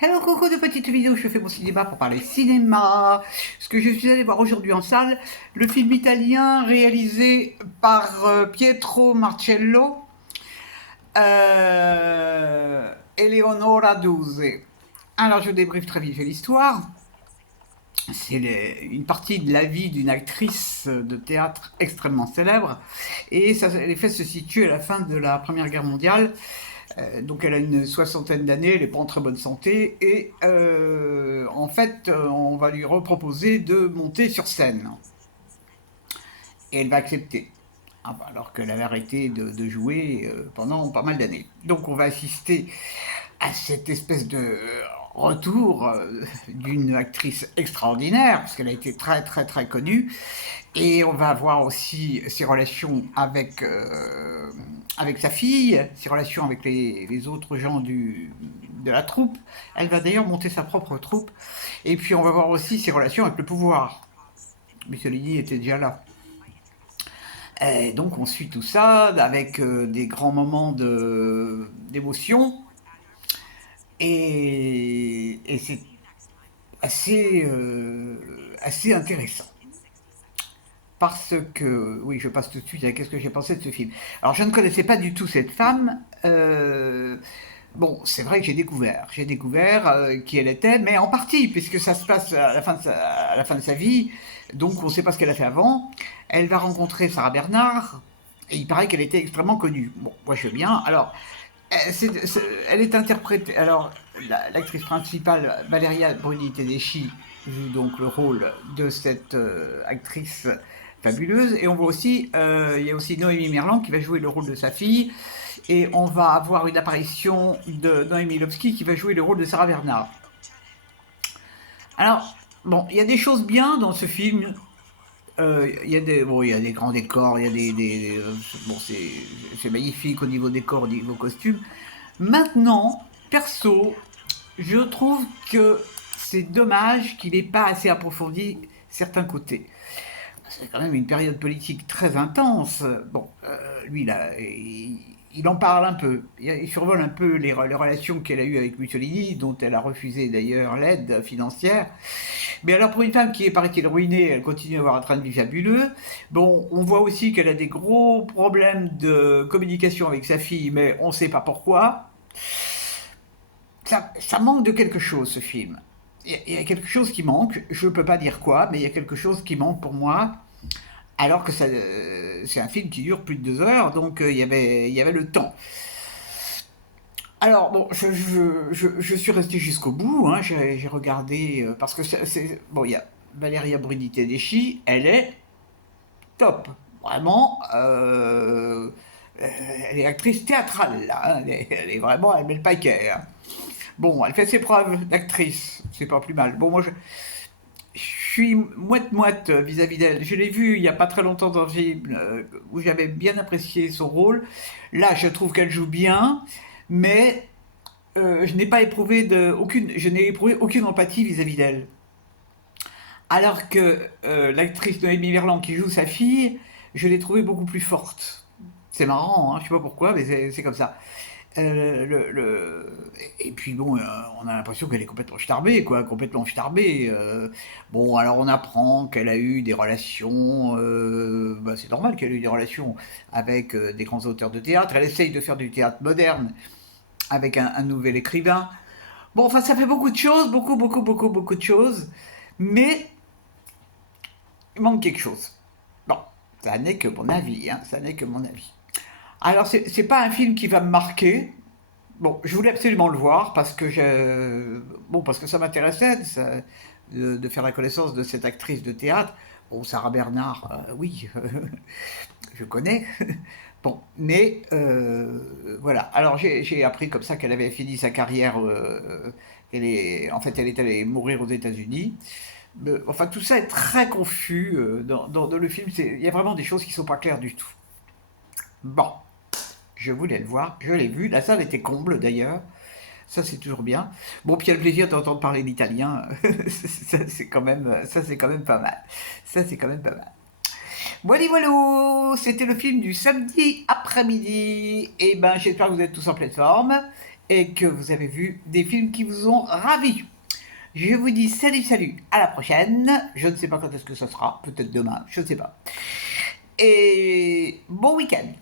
Hello Coco, de petites vidéos, je fais mon cinéma pour parler cinéma. Ce que je suis allé voir aujourd'hui en salle, le film italien réalisé par Pietro Marcello, Eleonora Duse. Alors je débriefe très vite l'histoire. C'est une partie de la vie d'une actrice de théâtre extrêmement célèbre. Et les faits se situent à la fin de la Première Guerre mondiale. Donc elle a une soixantaine d'années, elle n'est pas en très bonne santé, et en fait, on va lui reproposer de monter sur scène. Et elle va accepter, alors qu'elle avait arrêté de jouer pendant pas mal d'années. Donc on va assister à cette espèce de retour d'une actrice extraordinaire, parce qu'elle a été très très très connue, et on va voir aussi ses relations avec sa fille, ses relations avec les autres gens de la troupe. Elle va d'ailleurs monter sa propre troupe, et puis on va voir aussi ses relations avec le pouvoir. Mussolini était déjà là. Et donc on suit tout ça avec des grands moments d'émotion, et c'est assez intéressant. Parce que, oui, je passe tout de suite à qu'est-ce que j'ai pensé de ce film. Alors, je ne connaissais pas du tout cette femme. Bon, c'est vrai que j'ai découvert qui elle était, mais en partie, puisque ça se passe à la fin de sa vie, donc on ne sait pas ce qu'elle a fait avant. Elle va rencontrer Sarah Bernard, et il paraît qu'elle était extrêmement connue. Bon, moi je veux bien. Alors, elle est interprétée. Alors, l'actrice principale, Valeria Bruni Tedeschi, joue donc le rôle de cette actrice fabuleuse. Et on voit aussi, il y a aussi Noémie Merlan qui va jouer le rôle de sa fille. Et on va avoir une apparition de Noémie Lobsky qui va jouer le rôle de Sarah Bernard. Alors, bon, il y a des choses bien dans ce film. Il y a des grands décors, il y a bon, c'est magnifique au niveau décor, au niveau costume. Maintenant, perso, je trouve que c'est dommage qu'il n'ait pas assez approfondi certains côtés. C'est quand même une période politique très intense. Bon, lui, là, il en parle un peu. Il survole un peu les relations qu'elle a eues avec Mussolini, dont elle a refusé d'ailleurs l'aide financière. Mais alors pour une femme qui est, paraît-il, ruinée, elle continue à avoir un train de vie fabuleux. Bon, on voit aussi qu'elle a des gros problèmes de communication avec sa fille, mais on ne sait pas pourquoi. Ça manque de quelque chose, ce film. Il y a quelque chose qui manque, je ne peux pas dire quoi, mais il y a quelque chose qui manque pour moi, alors que c'est un film qui dure plus de 2 heures, donc il y avait le temps. Alors, bon, je suis resté jusqu'au bout, hein, j'ai regardé, parce que bon, il y a Valeria Bruni Tedeschi, elle est top. Vraiment, elle est actrice théâtrale, là, hein, elle est vraiment, elle met le paquet, hein. Bon, elle fait ses preuves d'actrice, c'est pas plus mal. Bon, moi, je suis moite-moite vis-à-vis d'elle. Je l'ai vue il n'y a pas très longtemps dans un film où j'avais bien apprécié son rôle. Là, je trouve qu'elle joue bien, mais je n'ai éprouvé aucune empathie vis-à-vis d'elle. Alors que l'actrice Noémie Merlan qui joue sa fille, je l'ai trouvée beaucoup plus forte. C'est marrant, hein, je sais pas pourquoi, mais c'est comme ça. Et puis bon, on a l'impression qu'elle est complètement starbée, quoi, complètement starbée. Bon, alors on apprend qu'elle a eu des relations, bah, c'est normal qu'elle ait eu des relations avec des grands auteurs de théâtre. Elle essaye de faire du théâtre moderne avec un nouvel écrivain. Bon, enfin, ça fait beaucoup de choses, beaucoup de choses, mais il manque quelque chose. Bon, ça n'est que mon avis, hein, ça n'est que mon avis. Alors, c'est pas un film qui va me marquer. Bon, je voulais absolument le voir parce que ça m'intéressait de faire la connaissance de cette actrice de théâtre. Bon, Sarah Bernard, oui, je connais. Bon, mais voilà. Alors j'ai appris comme ça qu'elle avait fini sa carrière. En fait, elle est allée mourir aux États-Unis. Enfin, tout ça est très confus dans le film. Il y a vraiment des choses qui sont pas claires du tout. Bon, je voulais le voir, je l'ai vu. La salle était comble d'ailleurs. Ça, c'est toujours bien. Bon, puis il y a le plaisir d'entendre parler l'italien. Ça, c'est quand même pas mal. Ça, c'est quand même pas mal. Voilà, voilà, c'était le film du samedi après-midi. Et ben, j'espère que vous êtes tous en pleine forme. et que vous avez vu des films qui vous ont ravi. Je vous dis salut, à la prochaine. Je ne sais pas quand est-ce que ça sera, peut-être demain, je ne sais pas. Et bon week-end.